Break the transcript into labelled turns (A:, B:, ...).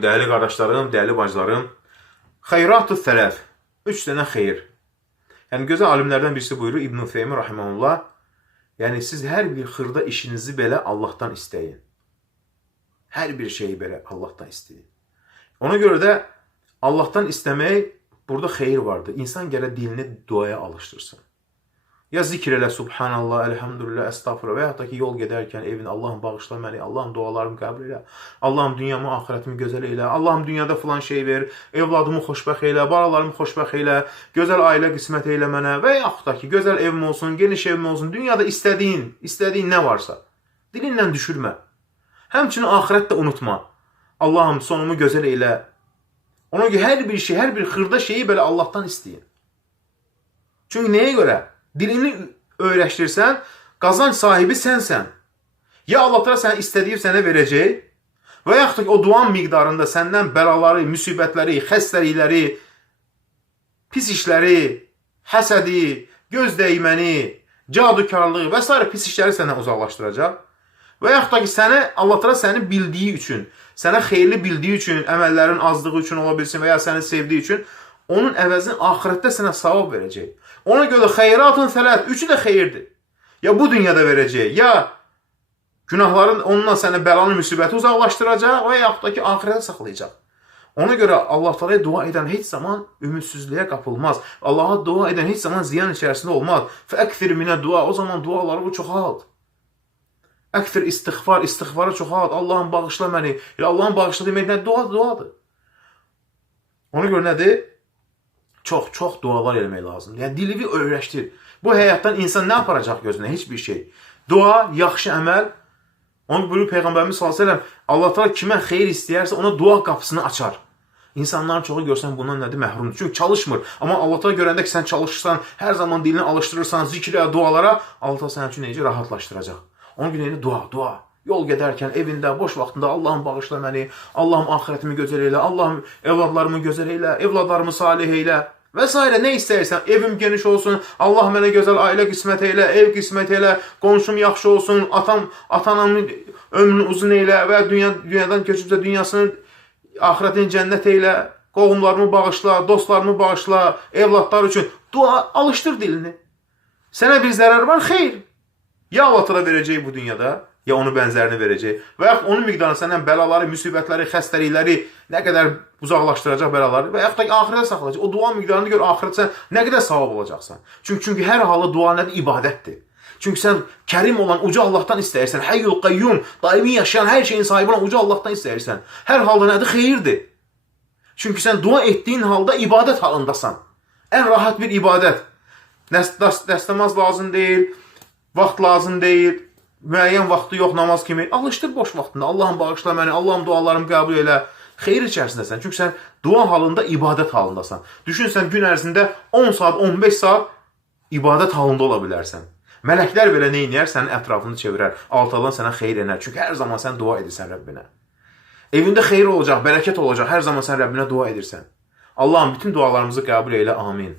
A: Dəyərli qardaşlarım, dəyərli bacılarım, xeyratü sələf. 3 dənə xeyir. Yəni gözəl alimlərdən birisi buyurur İbn Feymi rahimehullah. Yəni siz hər bir xırda işinizi belə Allahdan istəyin. Hər bir şeyi belə Allahdan istəyin. Ona görə də Allahdan istəmək burada xeyir vardır. İnsan gərək dilini duaya alışdırsın. Ya zikr elə subhanallah, elhamdülillah, estağfurullah və yaxud da ki yol gedərkən evin Allahım bağışla məni, Allahım dualarımı qəbul elə. Allahım dünyamı, axirətimi gözəl elə. Allahım dünyada filan şey ver, evladımı xoşbəxt elə, balalarımı xoşbəxt elə, gözəl ailə qismət elə mənə və yaxud da ki gözəl evim olsun, geniş evim olsun, dünyada istədiyin, istədiyin nə varsa dilinlə düşürmə. Həmçinin axirət də unutma. Allahım sonumu gözəl elə. Ona görə hər bir şey, hər bir xırda şeyi belə Allahdan istəyin. Çünki nəyə görə? Dilini öyrəşdirsən, qazanc sahibi sənsən. Ya Allah təala sənə istədiyi sənə verəcək və yaxud da o duan miqdarında səndən bəlaları, müsibətləri, xəstəlikləri, pis işləri, həsədi, göz dəyməni, cadukarlığı və s. pis işləri səndən uzaqlaşdıracaq. Və yaxud da ki, sənə Allah təala səni bildiyi üçün, sənə xeyirli bildiyi üçün, əməllərin azlığı üçün ola bilsin və ya səni sevdiyi üçün onun əvəzini axirətdə sənə savab verəcək. Ona görə xeyratın sələt, üçü də xeyirdir. Ya bu dünyada verəcək, ya günahların onunla sənə bəlanı, müsibəti uzaqlaşdıracaq və yaxud da ki, axirətə saxlayacaq. Ona görə Allah Taala'ya dua edən heç zaman ümidsizliyə qapılmaz. Allaha dua edən heç zaman ziyan içərisində olmaz. Fəəkfir minə dua, o zaman duaları çoxalt. Əkfir istighfar, istighfarı çoxalt. Allahım bağışla məni. Ya Allahım bağışla demək nə dua duadır. Ona görə nədir? Çox, çox dualar eləmək lazımdır. Yəni dilini öyrəşdir. Bu həyatdan insan nə aparacaq gözünə? Heç bir şey. Dua, yaxşı əməl. Onu buyurur Peyğəmbərimiz sallallahu əleyhi və səlləm, Allah Taala kimə xeyir istəyərsə ona dua qapısını açar. İnsanların çoxu görsən bundan nədir məhrumdur. Çünki çalışmır. Amma Allah Taala görəndə ki sən çalışırsan, hər zaman dilini alışdırırsan, zikrə, dualara, Allah Taala sənin üçün necə rahatlaşdıracaq. Ona görə yəni dua, dua. Yol gedərkən, evində, boş vaxtında Allahım bağışla məni, Allahım axirətimi gözəl elə, Allahım evladlarımı gözəl elə, evladlarımı salih elə və s. nə istəyirsən, evim geniş olsun, Allah mənə gözəl ailə qismət elə, ev qismət elə, qonşum yaxşı olsun, atam, atanamın ömrünü uzun elə və dünya dünyadan köçübsə dünyasını axirətin cənnət elə, qohumlarımı bağışla, dostlarımı bağışla, evladlar üçün dua alışdır dilini. Sənə bir zərər var, xeyr. Ya Allah verəcək bu dünyada, ya onun bənzərini verəcək. Və yaxud onun miqdarını səndən bəlaları, müsibətləri, xəstəlikləri nə qədər uzaqlaşdıracaq bəlaları və yaxud da ki, axirətə saxlayacaq. O dua miqdarını gör axirət sən nə qədər savab olacaqsan. Çünki çünki hər halda dua nədir? İbadətdir. Çünki sən Kərim olan uca Allahdan istəyirsən, Həyyul Qayyum, daimi yaşayan hər şeyin sahibi olan uca Allahdan istəyirsən. Hər halda nədir? Xeyirdir. Çünki sən dua etdiyin halda ibadət halındasan. Ən rahat bir ibadət. Dəstəmaz lazım deyil, vaxt lazım deyil, müəyyən vaxtı yox namaz kimi. Alışdır boş vaxtında. Allahım bağışla məni, Allahım dualarımı qəbul elə. Xeyir içərisindəsən. Çünki sən dua halında ibadət halındasan. Düşün sən gün ərzində 10 saat, 15 saat ibadət halında ola bilərsən. Mələklər belə nə edir? Sənin ətrafını çevirər. Altadan sənə xeyir enər. Çünki hər zaman sən dua edirsən Rəbbinə. Evində xeyir olacaq, bərəkət olacaq. Hər zaman sən Rəbbinə dua edirsən. Allahım bütün dualarımızı qəbul elə. Amin.